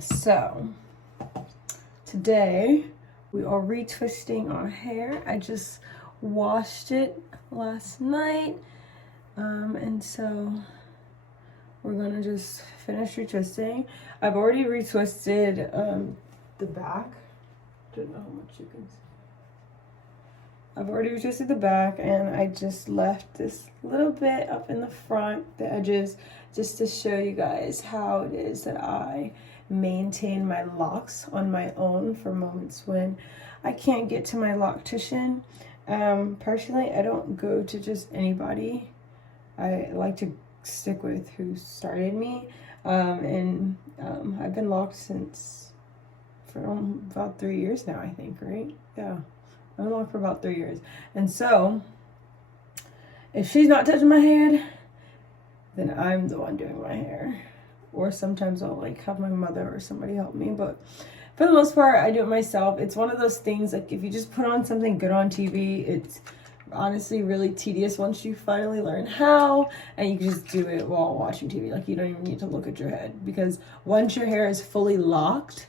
So today we are retwisting our hair. I just washed it last night, and so we're gonna just finish retwisting. I've already retwisted the back. Don't know how much you can see. I've already retwisted the back, and I just left this little bit up in the front, the edges, just to show you guys how it is that I maintain my locks on my own for moments when I can't get to my loctician. Personally, I don't go to just anybody. I like to stick with who started me, and I've been locked for about 3 years now, I think, right? Yeah, I've been locked for about 3 years. And so if she's not touching my head, then I'm the one doing my hair. Or sometimes I'll like have my mother or somebody help me, but for the most part I do it myself. It's one of those things, like if you just put on something good on TV, it's honestly really tedious once you finally learn how, and you can just do it while watching TV. Like you don't even need to look at your head, because once your hair is fully locked,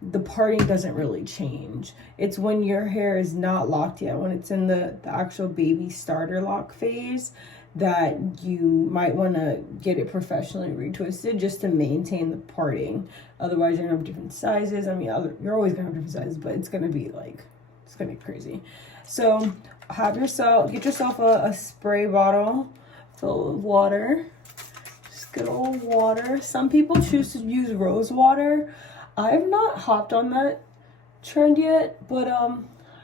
the parting doesn't really change. It's when your hair is not locked yet, when it's in the actual baby starter lock phase, that you might want to get it professionally retwisted just to maintain the parting. Otherwise you're gonna have different sizes. I mean, you're always gonna have different sizes, but it's gonna be crazy. So get yourself a spray bottle full of water, just good old water. Some people choose to use rose water. I've not hopped on that trend yet, but I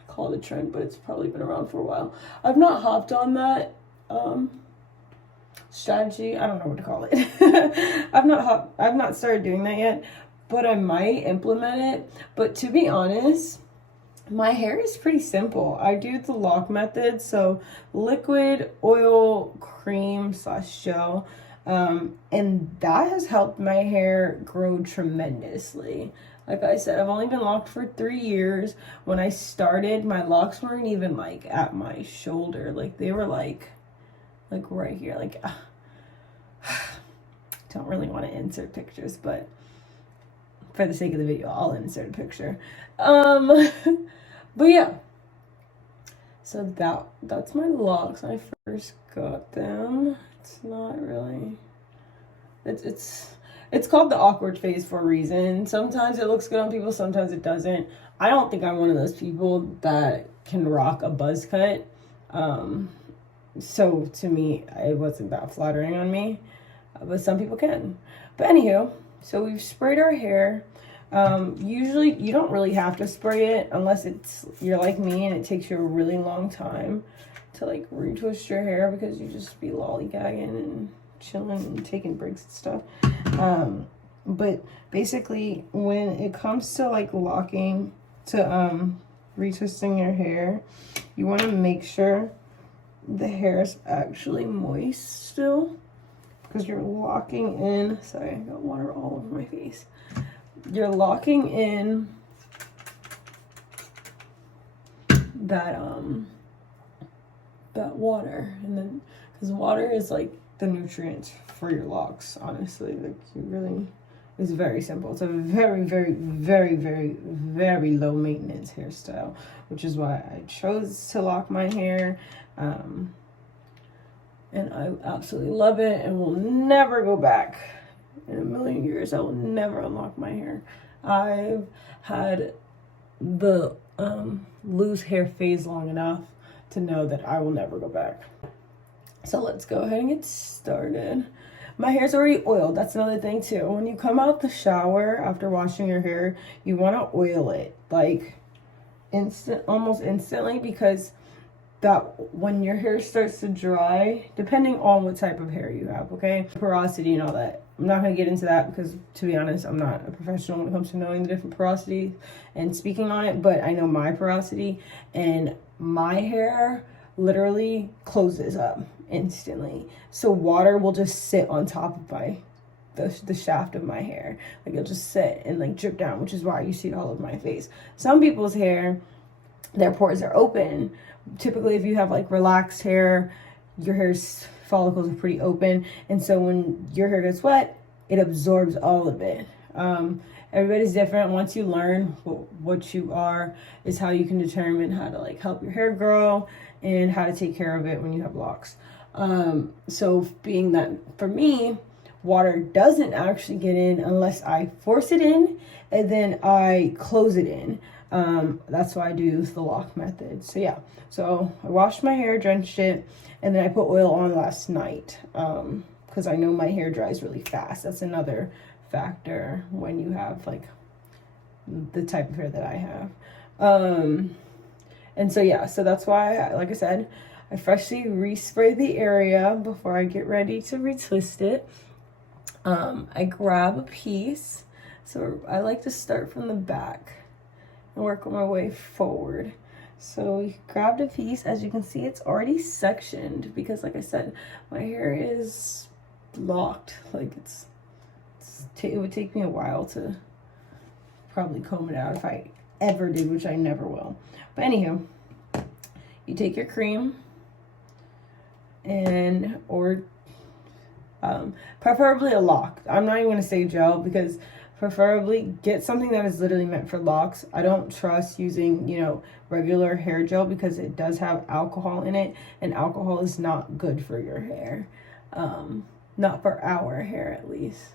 call it a trend, but it's probably been around for a while. I've not hopped on that strategy. I don't know what to call it. I've not started doing that yet, but I might implement it. But to be honest, my hair is pretty simple. I do the LOC method, so liquid, oil, cream / gel, and that has helped my hair grow tremendously. Like I said, I've only been locked for 3 years. When I started, my locks weren't even like at my shoulder. Like they were like right here. Like don't really want to insert pictures, but for the sake of the video, I'll insert a picture. But yeah, so that's my locks when I first got them. It's not really, it's called the awkward phase for a reason. Sometimes it looks good on people, sometimes it doesn't. I don't think I'm one of those people that can rock a buzz cut. So to me, it wasn't that flattering on me, but some people can. But anywho, so we've sprayed our hair. Usually you don't really have to spray it unless you're like me and it takes you a really long time to like retwist your hair, because you just be lollygagging and chilling and taking breaks and stuff. But basically when it comes to like retwisting your hair, you want to make sure the hair is actually moist still, because you're locking in, sorry, I got water all over my face. You're locking in that water, and then because water is like the nutrients for your locks, honestly. Like it's very simple. It's a very, very, very, very, very low maintenance hairstyle, which is why I chose to lock my hair. And I absolutely love it and will never go back. In a million years, I will never unlock my hair. I've had the loose hair phase long enough to know that I will never go back. So let's go ahead and get started. My hair's already oiled. That's another thing too. When you come out the shower after washing your hair, you want to oil it like almost instantly, because that when your hair starts to dry, depending on what type of hair you have, okay, porosity and all that. I'm not going to get into that because, to be honest, I'm not a professional when it comes to knowing the different porosities and speaking on it, but I know my porosity, and my hair literally closes up instantly. So water will just sit on top of the shaft of my hair. Like it'll just sit and like drip down, which is why you see it all over my face. Some people's hair, their pores are open. Typically, if you have like relaxed hair, your hair's follicles are pretty open, and so when your hair gets wet, it absorbs all of it. Everybody's different. Once you learn what you are is how you can determine how to like help your hair grow and how to take care of it when you have locks. So being that for me, water doesn't actually get in unless I force it in and then I close it in. That's why I do the LOC method. So yeah, so I washed my hair, drenched it, and then I put oil on last night because I know my hair dries really fast. That's another factor when you have like the type of hair that I have. And so yeah, so that's why, like I said, I freshly respray the area before I get ready to retwist it. I grab a piece. So I like to start from the back and work my way forward. So you grabbed a piece. As you can see, it's already sectioned because, like I said, my hair is locked. Like it would take me a while to probably comb it out if I ever did, which I never will. But anywho, you take your cream and preferably a loc. I'm not even gonna say gel because preferably get something that is literally meant for locks. I don't trust using, you know, regular hair gel because it does have alcohol in it, and alcohol is not good for your hair. Not for our hair at least,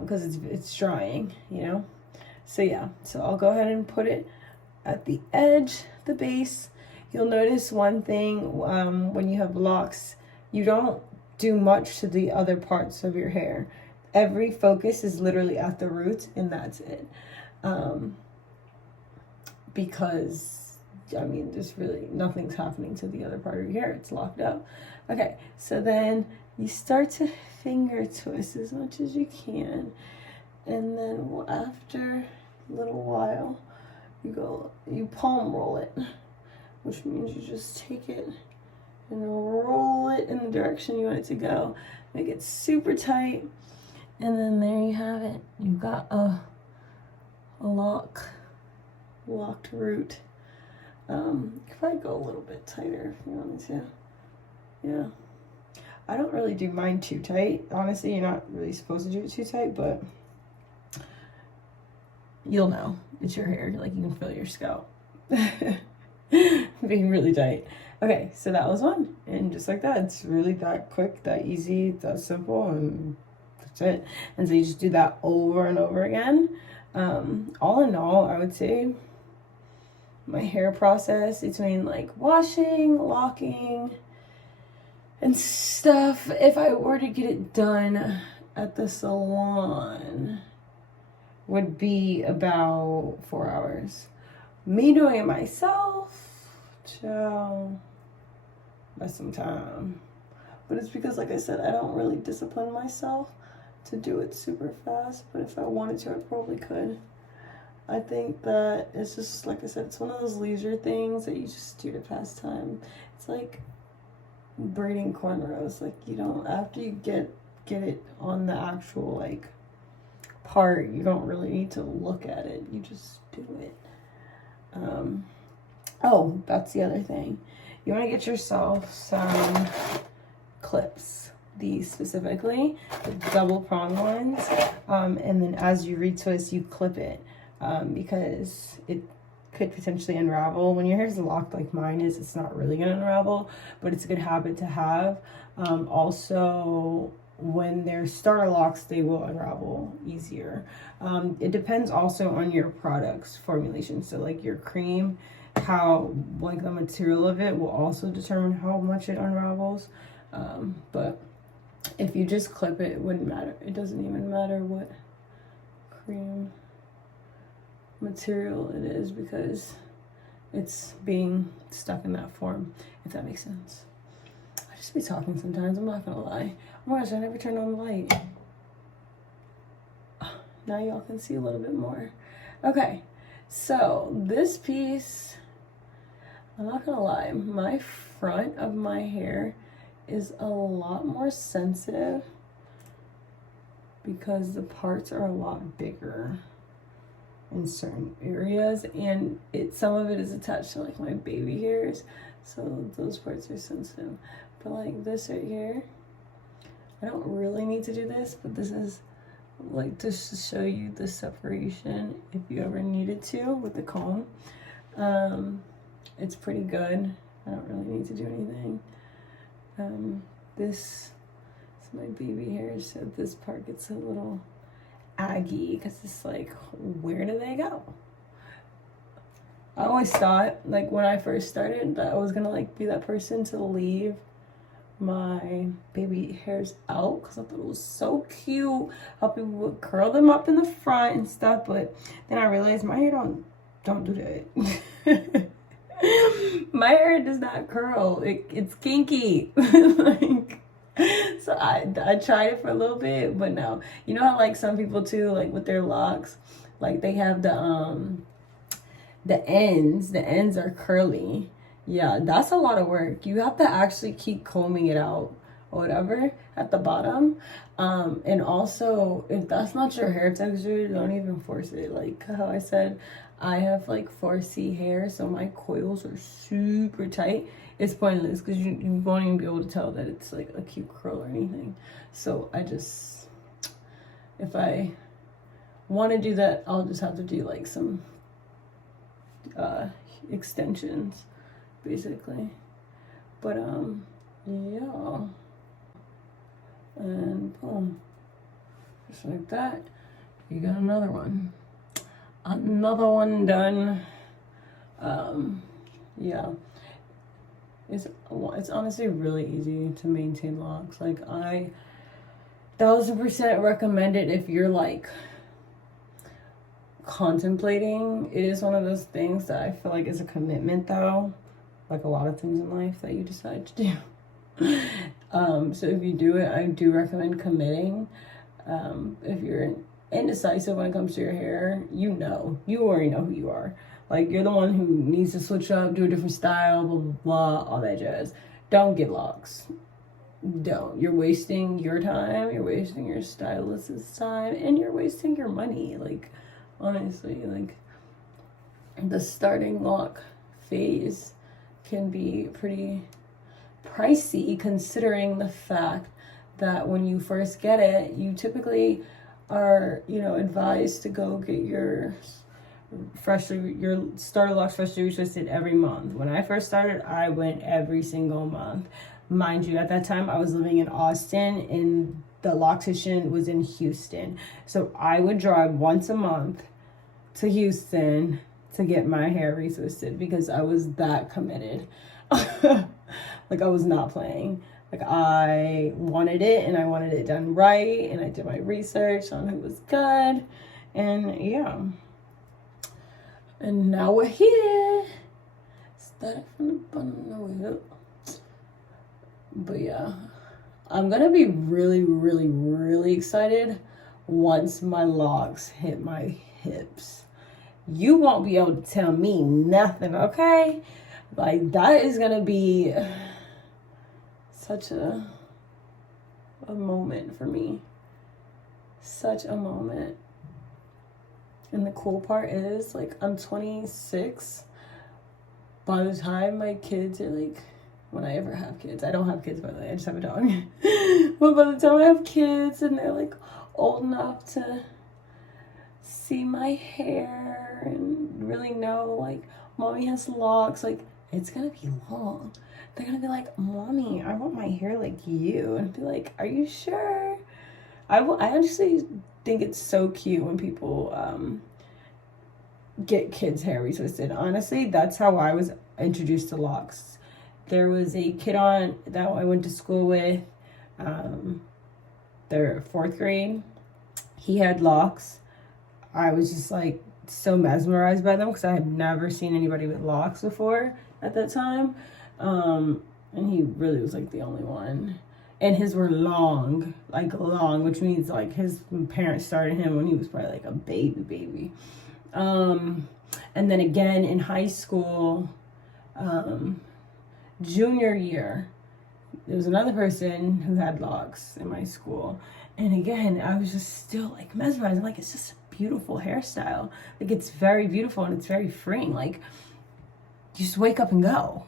because it's drying, you know. So yeah, so I'll go ahead and put it at the edge, the base. You'll notice one thing when you have locks, you don't do much to the other parts of your hair. Every focus is literally at the roots, and that's it. Because, I mean, there's really nothing's happening to the other part of your hair. It's locked up. Okay, so then you start to finger twist as much as you can. And then after a little while, you palm roll it, which means you just take it and roll it in the direction you want it to go. Make it super tight. And then there you have it. You've got a locked root. You could probably go a little bit tighter if you wanted to. Yeah. I don't really do mine too tight. Honestly, you're not really supposed to do it too tight, but you'll know. It's your hair. Like, you can feel your scalp being really tight. Okay, so that was one. And just like that, it's really that quick, that easy, that simple, and that's it. And so you just do that over and over again. All in all, I would say my hair process between like washing, locking, and stuff, if I were to get it done at the salon, would be about 4 hours. Me doing it myself, child, that's some time. But it's because, like I said, I don't really discipline myself to do it super fast. But if I wanted to, I probably could. I think that it's just, like I said, it's one of those leisure things that you just do to pass time. It's like braiding cornrows. Like, you don't, after you get it on the actual like part, you don't really need to look at it. You just do it. Oh, that's the other thing. You want to get yourself some clips, these specifically, the double prong ones, and then as you retwist, you clip it, because it could potentially unravel. When your hair is locked like mine is, it's not really going to unravel, but it's a good habit to have. Also, when they're starter locks, they will unravel easier. It depends also on your product's formulation. So like your cream, how, like the material of it will also determine how much it unravels. But if you just clip it, it wouldn't matter. It doesn't even matter what cream material it is because it's being stuck in that form, if that makes sense. I just be talking sometimes, I'm not gonna lie. Oh my gosh, I never turned on the light. Now y'all can see a little bit more. Okay, so this piece, I'm not gonna lie, my front of my hair is a lot more sensitive because the parts are a lot bigger in certain areas, and some of it is attached to like my baby hairs, so those parts are sensitive. But like this right here, I don't really need to do this, but this is like just to show you the separation if you ever needed to with the comb. It's pretty good. I don't really need to do anything. This is my baby hair, so this part gets a little aggy because it's like, where do they go? I always thought, like when I first started, that I was gonna like be that person to leave my baby hairs out because I thought it was so cute how people would curl them up in the front and stuff, but then I realized my hair don't do that. My hair does not curl. It's kinky. Like, so I tried it for a little bit, but no. You know how like some people too, like with their locks, like they have the ends are curly. Yeah, that's a lot of work. You have to actually keep combing it out or whatever at the bottom. And also, if that's not your hair texture, don't even force it. Like how I said, I have like 4C hair, so my coils are super tight. It's pointless because you won't even be able to tell that it's like a cute curl or anything. So I just, if I want to do that, I'll just have to do like some extensions basically. But yeah, and boom, just like that, you got another one done. Yeah, it's honestly really easy to maintain locks. Like I 1000% recommend it if you're like contemplating. It is one of those things that I feel like is a commitment though, like a lot of things in life that you decide to do. So if you do it, I do recommend committing. If you're indecisive when it comes to your hair, you already know who you are. Like you're the one who needs to switch up, do a different style, blah blah blah, all that jazz. Don't get locks. Don't. You're wasting your time, you're wasting your stylist's time, and you're wasting your money. Like honestly, like the starting lock phase can be pretty pricey considering the fact that when you first get it, you typically are, advised to go get your starter locks freshly retwisted every month. When I first started, I went every single month. Mind you, at that time I was living in Austin and the loctician was in Houston. So I would drive once a month to Houston to get my hair retwisted because I was that committed. Like I was not playing. Like I wanted it and I wanted it done right, and I did my research on who was good, and yeah. And now we're here. Started from the bottom of the way up. But yeah, I'm gonna be really, really, really excited once my locks hit my hips. You won't be able to tell me nothing, okay? Like that is gonna be such a moment for me. Such a moment. And the cool part is, like, I'm 26. By the time my kids are like, when I ever have kids, I don't have kids by the way, I just have a dog. But by the time I have kids and they're like old enough to see my hair and really know like mommy has locks, like it's gonna be long. They're gonna be like, mommy, I want my hair like you. And I'd be like, are you sure? I actually think it's so cute when people get kids' hair retwisted. Honestly, that's how I was introduced to locks. There was a kid that I went to school with, their 4th grade. He had locks. I was just like so mesmerized by them because I had never seen anybody with locks before at that time. And he really was like the only one. And his were long, which means like his parents started him when he was probably like a baby. And then again in high school, junior year, there was another person who had locks in my school. And again, I was just still like mesmerized. Like, it's just a beautiful hairstyle. Like, it's very beautiful and it's very freeing. Like, you just wake up and go.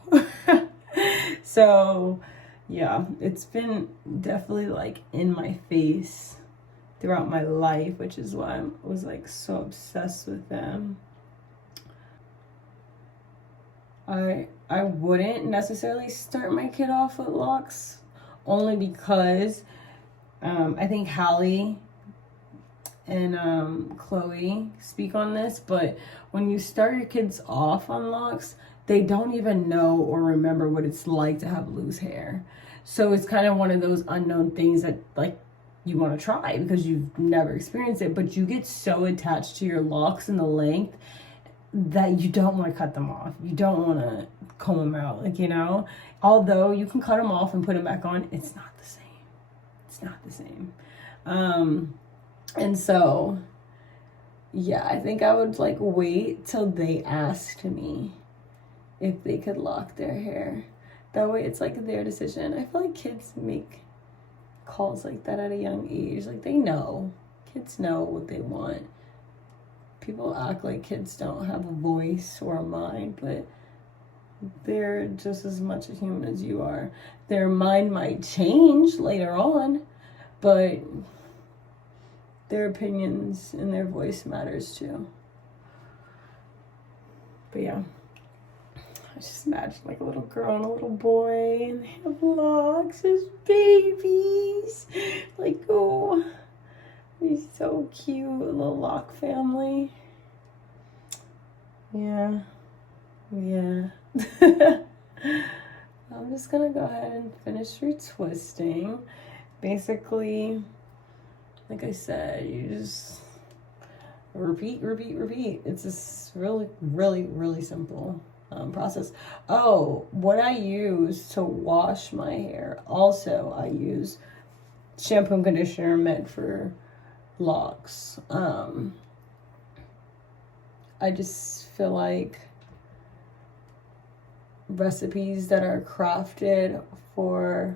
So, yeah, it's been definitely like in my face throughout my life, which is why I was like so obsessed with them. I wouldn't necessarily start my kid off with locks, only because I think Hallie and Chloe speak on this, but when you start your kids off on locks, they don't even know or remember what it's like to have loose hair. So it's kind of one of those unknown things that like you want to try because you've never experienced it, but you get so attached to your locks and the length that you don't want to cut them off. You don't want to comb them out, like, you know, although you can cut them off and put them back on, it's not the same. It's not the same. And so, yeah, I think I would like wait till they asked me if they could lock their hair. That way it's like their decision. I feel like kids make calls like that at a young age. Like they know. Kids know what they want. People act like kids don't have a voice or a mind, but they're just as much a human as you are. Their mind might change later on, but their opinions and their voice matters too. But yeah, I just imagine like a little girl and a little boy, and they have locks as babies. Like, oh, he's so cute, little Loc family. Yeah. I'm just gonna go ahead and finish retwisting. Basically, like I said, you just repeat. It's this really simple process. Oh, what I use to wash my hair, also I use shampoo and conditioner meant for locks. I just feel like recipes that are crafted for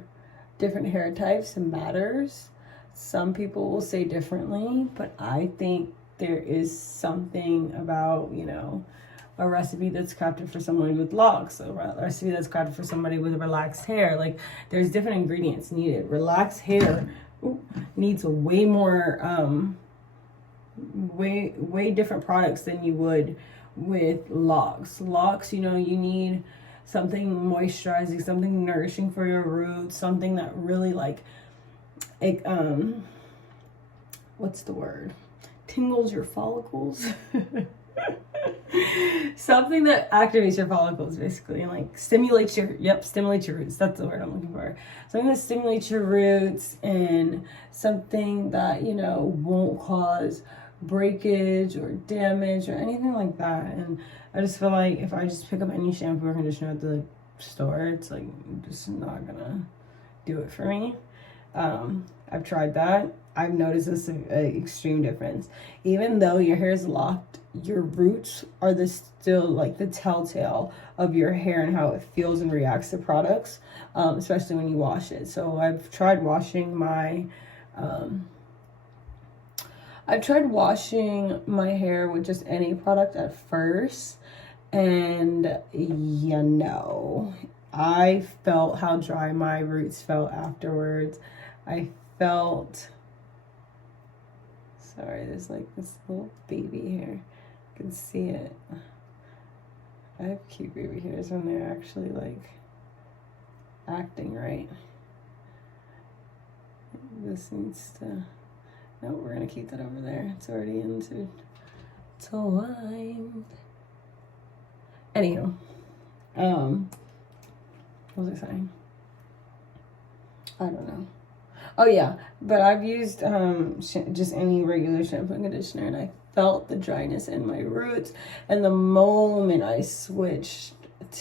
different hair types matters. Some people will say differently, but I think there is something about, you know, a recipe that's crafted for someone with locks, a recipe that's crafted for somebody with relaxed hair. Like, there's different ingredients needed. Relaxed hair needs a way more, way different products than you would with locks. Locks, you know, you need something moisturizing, something nourishing for your roots, something that really like, it, what's the word? Tingles your follicles. Something that activates your follicles, basically, and like stimulates your roots. That's the word I'm looking for. Something that stimulates your roots, and something that, you know, won't cause breakage or damage or anything like that. And I just feel like if I just pick up any shampoo or conditioner at the store, it's like just not gonna do it for me. I've tried that. I've noticed this extreme difference. Even though your hair is locked, your roots are still like the telltale of your hair and how it feels and reacts to products, especially when you wash it. So I've tried washing my hair with just any product at first, and you know, I felt how dry my roots felt afterwards. I felt, sorry, there's like this little baby here. You can see it. I have cute baby hairs when they're actually like acting right. This needs to, no, we're gonna keep that over there. It's already intertwined. Anywho, what was I saying? I don't know. Oh yeah, but I've used just any regular shampoo and conditioner, and I felt the dryness in my roots. And the moment I switched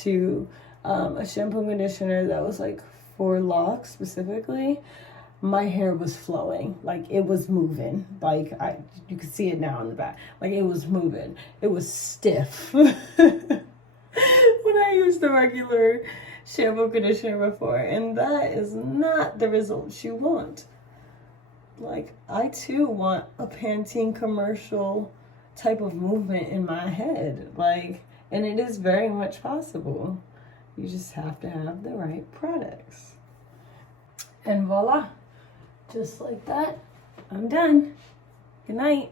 to a shampoo and conditioner that was like for locks specifically, my hair was flowing. Like, it was moving. Like, you can see it now in the back. Like, it was moving. It was stiff. When I used the regular shampoo conditioner before, and that is not the results you want. Like, I too want a Pantene commercial type of movement in my head, like, and it is very much possible. You just have to have the right products, and voila, just like that, I'm done. Good night.